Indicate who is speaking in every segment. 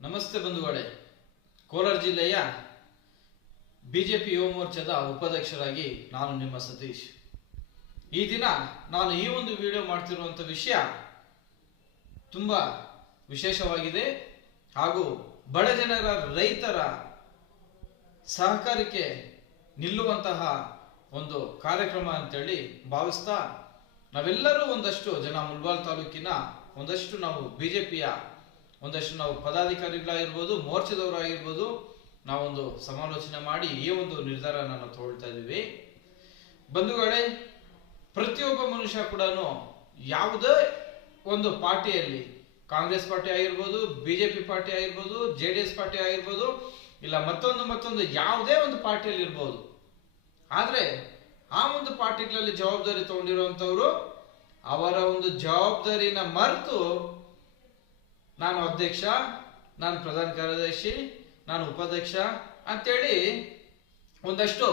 Speaker 1: ನಮಸ್ತೆ ಬಂಧುಗಳೇ. ಕೋಲಾರ ಜಿಲ್ಲೆಯ ಬಿಜೆಪಿ ಯುವ ಮೋರ್ಚಾದ ಉಪಾಧ್ಯಕ್ಷರಾಗಿ ನಾನು ನಿಮ್ಮ ಸತೀಶ್. ಈ ದಿನ ನಾನು ಈ ಒಂದು ವಿಡಿಯೋ ಮಾಡ್ತಿರುವಂಥ ವಿಷಯ ತುಂಬ ವಿಶೇಷವಾಗಿದೆ ಹಾಗೂ ಬಡ ಜನರ ರೈತರ ಸಹಕಾರಕ್ಕೆ ನಿಲ್ಲುವಂತಹ ಒಂದು ಕಾರ್ಯಕ್ರಮ ಅಂತೇಳಿ ಭಾವಿಸ್ತಾ ನಾವೆಲ್ಲರೂ ಒಂದಷ್ಟು ಜನ ಮುಲ್ಬಾಲ್ ತಾಲೂಕಿನ ಒಂದಷ್ಟು ನಾವು ಬಿಜೆಪಿಯ ಒಂದಷ್ಟು ನಾವು ಪದಾಧಿಕಾರಿಗಳಾಗಿರ್ಬೋದು, ಮೋರ್ಚಾದವರಾಗಿರ್ಬೋದು, ನಾವೊಂದು ಸಮಾಲೋಚನೆ ಮಾಡಿ ಈ ಒಂದು ನಿರ್ಧಾರನ ನಾವು ತಗೊಳ್ತಾ ಇದ್ದೀವಿ. ಬಂಧುಗಳೇ, ಪ್ರತಿಯೊಬ್ಬ ಮನುಷ್ಯ ಕೂಡ ಯಾವುದೇ ಒಂದು ಪಾರ್ಟಿಯಲ್ಲಿ, ಕಾಂಗ್ರೆಸ್ ಪಾರ್ಟಿ ಆಗಿರ್ಬೋದು, ಬಿಜೆಪಿ ಪಾರ್ಟಿ ಆಗಿರ್ಬೋದು, ಜೆ ಡಿ ಎಸ್ ಪಾರ್ಟಿ ಆಗಿರ್ಬೋದು, ಇಲ್ಲ ಮತ್ತೊಂದು ಮತ್ತೊಂದು ಯಾವುದೇ ಒಂದು ಪಾರ್ಟಿಯಲ್ಲಿ ಇರ್ಬೋದು. ಆದರೆ, ಆ ಒಂದು ಪಾರ್ಟಿಗಳಲ್ಲಿ ಜವಾಬ್ದಾರಿ ತಗೊಂಡಿರುವಂತವ್ರು ಅವರ ಒಂದು ಜವಾಬ್ದಾರಿನ ಮರೆತು ನಾನು ಅಧ್ಯಕ್ಷ, ನಾನು ಪ್ರಧಾನ ಕಾರ್ಯದರ್ಶಿ, ನಾನು ಉಪಾಧ್ಯಕ್ಷ ಅಂತೇಳಿ ಒಂದಷ್ಟು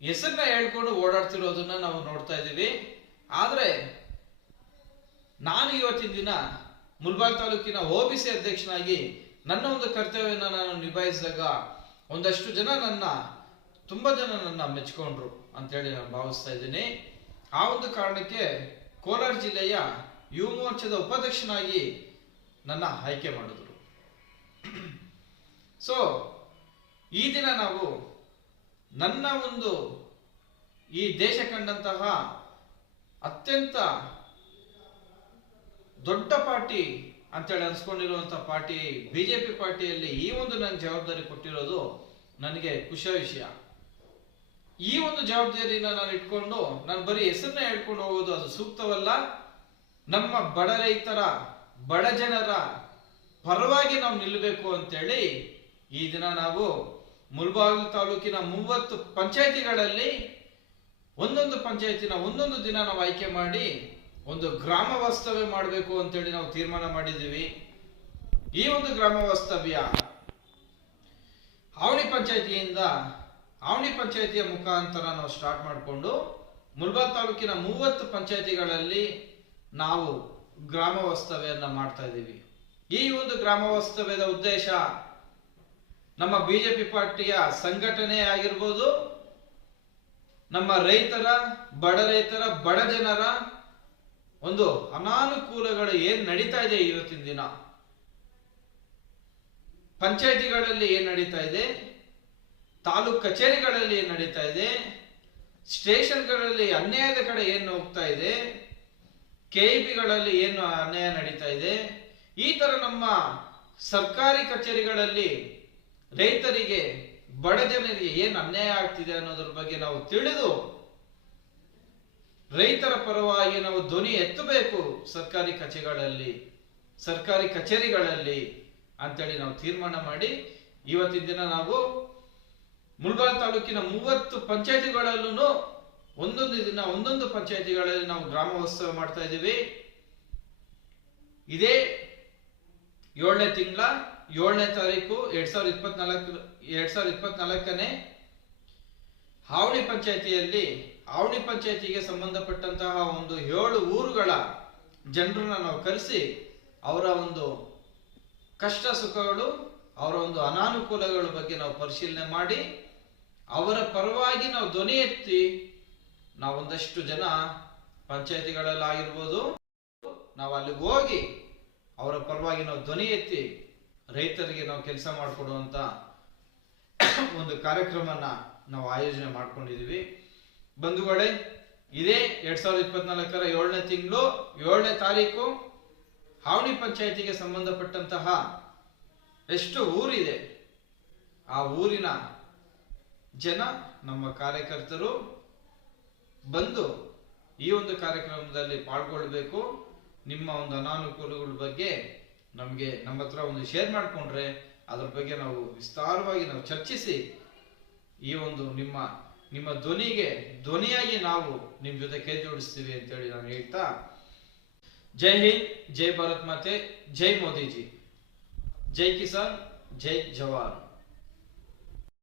Speaker 1: ಹೆಸರನ್ನ ಹೇಳ್ಕೊಂಡು ಓಡಾಡ್ತಿರೋದನ್ನ ನಾವು ನೋಡ್ತಾ ಇದ್ದೀವಿ. ಆದರೆ ನಾನು ಇವತ್ತಿನ ದಿನ ಮುಲ್ಬಾಲ್ ತಾಲೂಕಿನ ಸಿ ಅಧ್ಯಕ್ಷನಾಗಿ ನನ್ನ ಒಂದು ಕರ್ತವ್ಯನ ನಾನು ನಿಭಾಯಿಸಿದಾಗ ಒಂದಷ್ಟು ಜನ ನನ್ನ, ತುಂಬ ಜನ ನನ್ನ ಮೆಚ್ಕೊಂಡ್ರು ಅಂತೇಳಿ ನಾನು ಭಾವಿಸ್ತಾ ಇದ್ದೀನಿ. ಆ ಒಂದು ಕಾರಣಕ್ಕೆ ಕೋಲಾರ ಜಿಲ್ಲೆಯ ಯುವ ಮೋರ್ಚಾದ ಉಪಾಧ್ಯಕ್ಷನಾಗಿ ನನ್ನ ಆಯ್ಕೆ ಮಾಡಿದ್ರು. ಸೊ ಈ ದಿನ ನಾವು ನನ್ನ ಒಂದು ಈ ದೇಶ ಕಂಡಂತಹ ಅತ್ಯಂತ ದೊಡ್ಡ ಪಾರ್ಟಿ ಅಂತೇಳಿ ಅನ್ಸ್ಕೊಂಡಿರುವಂತಹ ಪಾರ್ಟಿ ಬಿಜೆಪಿ ಪಾರ್ಟಿಯಲ್ಲಿ ಈ ಒಂದು ನನ್ನ ಜವಾಬ್ದಾರಿ ಕೊಟ್ಟಿರೋದು ನನಗೆ ಖುಷಿಯ ವಿಷಯ. ಈ ಒಂದು ಜವಾಬ್ದಾರಿನ ನಾನು ಇಟ್ಕೊಂಡು, ನಾನು ಬರೀ ಹೆಸರನ್ನ ಹೇಳ್ಕೊಂಡು ಹೋಗೋದು ಅದು ಸೂಕ್ತವಲ್ಲ. ನಮ್ಮ ಬಡ ರೈತರ, ಬಡ ಜನರ ಪರವಾಗಿ ನಾವು ನಿಲ್ಲಬೇಕು ಅಂತೇಳಿ ಈ ದಿನ ನಾವು ಮುಲ್ಬಾಗ್ ತಾಲೂಕಿನ ಮೂವತ್ತು ಪಂಚಾಯಿತಿಗಳಲ್ಲಿ ಒಂದೊಂದು ಪಂಚಾಯತಿನ ಒಂದೊಂದು ದಿನ ನಾವು ಆಯ್ಕೆ ಮಾಡಿ ಒಂದು ಗ್ರಾಮ ವಾಸ್ತವ್ಯ ಮಾಡಬೇಕು ಅಂತೇಳಿ ನಾವು ತೀರ್ಮಾನ ಮಾಡಿದ್ದೀವಿ. ಈ ಒಂದು ಗ್ರಾಮ ವಾಸ್ತವ್ಯ ಆವಣಿ ಪಂಚಾಯತಿಯಿಂದ ಆವಣಿ ಪಂಚಾಯತಿಯ ಮುಖಾಂತರ ನಾವು ಸ್ಟಾರ್ಟ್ ಮಾಡಿಕೊಂಡು ಮುಲ್ಬಾಗ್ ತಾಲೂಕಿನ ಮೂವತ್ತು ಪಂಚಾಯತಿಗಳಲ್ಲಿ ನಾವು ಗ್ರಾಮ ವಾಸ್ತವ್ಯನ್ನ ಮಾಡ್ತಾ ಇದ್ದೀವಿ. ಈ ಒಂದು ಗ್ರಾಮ ವಾಸ್ತವ್ಯದ ಉದ್ದೇಶ ನಮ್ಮ ಬಿಜೆಪಿ ಪಾರ್ಟಿಯ ಸಂಘಟನೆ ಆಗಿರ್ಬೋದು, ನಮ್ಮ ರೈತರ, ಬಡ ರೈತರ, ಬಡ ಜನರ ಒಂದು ಅನಾನುಕೂಲಗಳು ಏನ್ ನಡೀತಾ ಇದೆ ಇವತ್ತಿನ ದಿನ? ಪಂಚಾಯತಿಗಳಲ್ಲಿ ಏನ್ ನಡೀತಾ ಇದೆ? ತಾಲೂಕ್ ಕಚೇರಿಗಳಲ್ಲಿ ಏನ್ ನಡೀತಾ ಇದೆ? ಸ್ಟೇಷನ್ಗಳಲ್ಲಿ ಅನ್ಯಾಯದ ಕಡೆ ಏನು ಹೋಗ್ತಾ ಇದೆ? ಕೆಇಬಿಗಳಲ್ಲಿ ಏನು ಅನ್ಯಾಯ ನಡೀತಾ ಇದೆ? ಈ ತರ ನಮ್ಮ ಸರ್ಕಾರಿ ಕಚೇರಿಗಳಲ್ಲಿ ರೈತರಿಗೆ, ಬಡ ಜನರಿಗೆ ಏನು ಅನ್ಯಾಯ ಆಗ್ತಿದೆ ಅನ್ನೋದ್ರ ಬಗ್ಗೆ ನಾವು ತಿಳಿದು ರೈತರ ಪರವಾಗಿ ನಾವು ಧ್ವನಿ ಎತ್ತಬೇಕು ಸರ್ಕಾರಿ ಕಚೇರಿಗಳಲ್ಲಿ ಸರ್ಕಾರಿ ಕಚೇರಿಗಳಲ್ಲಿ ಅಂತೇಳಿ ನಾವು ತೀರ್ಮಾನ ಮಾಡಿ ಇವತ್ತಿನ ದಿನ ನಾವು ಮುಲ್ಬಾಲ್ ತಾಲೂಕಿನ ಮೂವತ್ತು ಪಂಚಾಯತಿಗಳಲ್ಲೂ ಒಂದೊಂದು ದಿನ ಒಂದೊಂದು ಪಂಚಾಯತಿಗಳಲ್ಲಿ ನಾವು ಗ್ರಾಮೋತ್ಸವ ಮಾಡ್ತಾ ಇದ್ದೀವಿ. ಇದೇ ಏಳನೇ ತಿಂಗಳ, ಏಳನೇ ತಾರೀಕು ಎರಡ್ ಸಾವಿರದ ಇಪ್ಪತ್ನಾಲ್ಕು, ಎರಡ್ ಸಾವಿರದ ಇಪ್ಪತ್ನಾಲ್ಕನೇ ಹಾವಳಿ ಪಂಚಾಯತಿಯಲ್ಲಿ, ಹಾವಳಿ ಪಂಚಾಯತಿಗೆ ಸಂಬಂಧಪಟ್ಟಂತಹ ಒಂದು ಏಳು ಊರುಗಳ ಜನರನ್ನ ನಾವು ಕರೆಸಿ ಅವರ ಒಂದು ಕಷ್ಟ ಸುಖಗಳು, ಅವರ ಒಂದು ಅನಾನುಕೂಲಗಳ ಬಗ್ಗೆ ನಾವು ಪರಿಶೀಲನೆ ಮಾಡಿ, ಅವರ ಪರವಾಗಿ ನಾವು ಧ್ವನಿ ಎತ್ತಿ ನಾವು ಒಂದಷ್ಟು ಜನ ಪಂಚಾಯತಿಗಳಲ್ಲಾಗಿರ್ಬೋದು, ನಾವು ಅಲ್ಲಿಗೆ ಹೋಗಿ ಅವರ ಪರವಾಗಿ ನಾವು ಧ್ವನಿ ಎತ್ತಿ ರೈತರಿಗೆ ನಾವು ಕೆಲಸ ಮಾಡಿಕೊಡುವಂಥ ಒಂದು ಕಾರ್ಯಕ್ರಮನ ನಾವು ಆಯೋಜನೆ ಮಾಡ್ಕೊಂಡಿದೀವಿ. ಬಂಧುಗಳೇ, ಇದೇ ಎರಡ್ ಸಾವಿರದ ಇಪ್ಪತ್ನಾಲ್ಕರ ಏಳನೇ ತಿಂಗಳು, ಏಳನೇ ತಾರೀಕು ಹಾವಣಿ ಪಂಚಾಯತಿಗೆ ಸಂಬಂಧಪಟ್ಟಂತಹ ಎಷ್ಟು ಊರಿದೆ, ಆ ಊರಿನ ಜನ, ನಮ್ಮ ಕಾರ್ಯಕರ್ತರು ಬಂದು ಈ ಒಂದು ಕಾರ್ಯಕ್ರಮದಲ್ಲಿ ಪಾಲ್ಗೊಳ್ಬೇಕು. ನಿಮ್ಮ ಒಂದು ಅನಾನುಕೂಲಗಳ ಬಗ್ಗೆ ನಮಗೆ ನಮ್ಮ ಹತ್ರ ಒಂದು ಶೇರ್ ಮಾಡಿಕೊಂಡ್ರೆ ಅದ್ರ ಬಗ್ಗೆ ನಾವು ವಿಸ್ತಾರವಾಗಿ ನಾವು ಚರ್ಚಿಸಿ ಈ ಒಂದು ನಿಮ್ಮ ನಿಮ್ಮ ಧ್ವನಿಗೆ ಧ್ವನಿಯಾಗಿ ನಾವು ನಿಮ್ಮ ಜೊತೆ ಕೈ ಜೋಡಿಸ್ತೀವಿ ಅಂತೇಳಿ ನಾನು ಹೇಳ್ತಾ, ಜೈ ಹಿಂದ್, ಜೈ ಭಾರತ್ ಮಾತೆ, ಜೈ ಮೋದಿಜಿ. ಜೈ ಕಿಸಾನ್, ಜೈ ಜವಾನ್.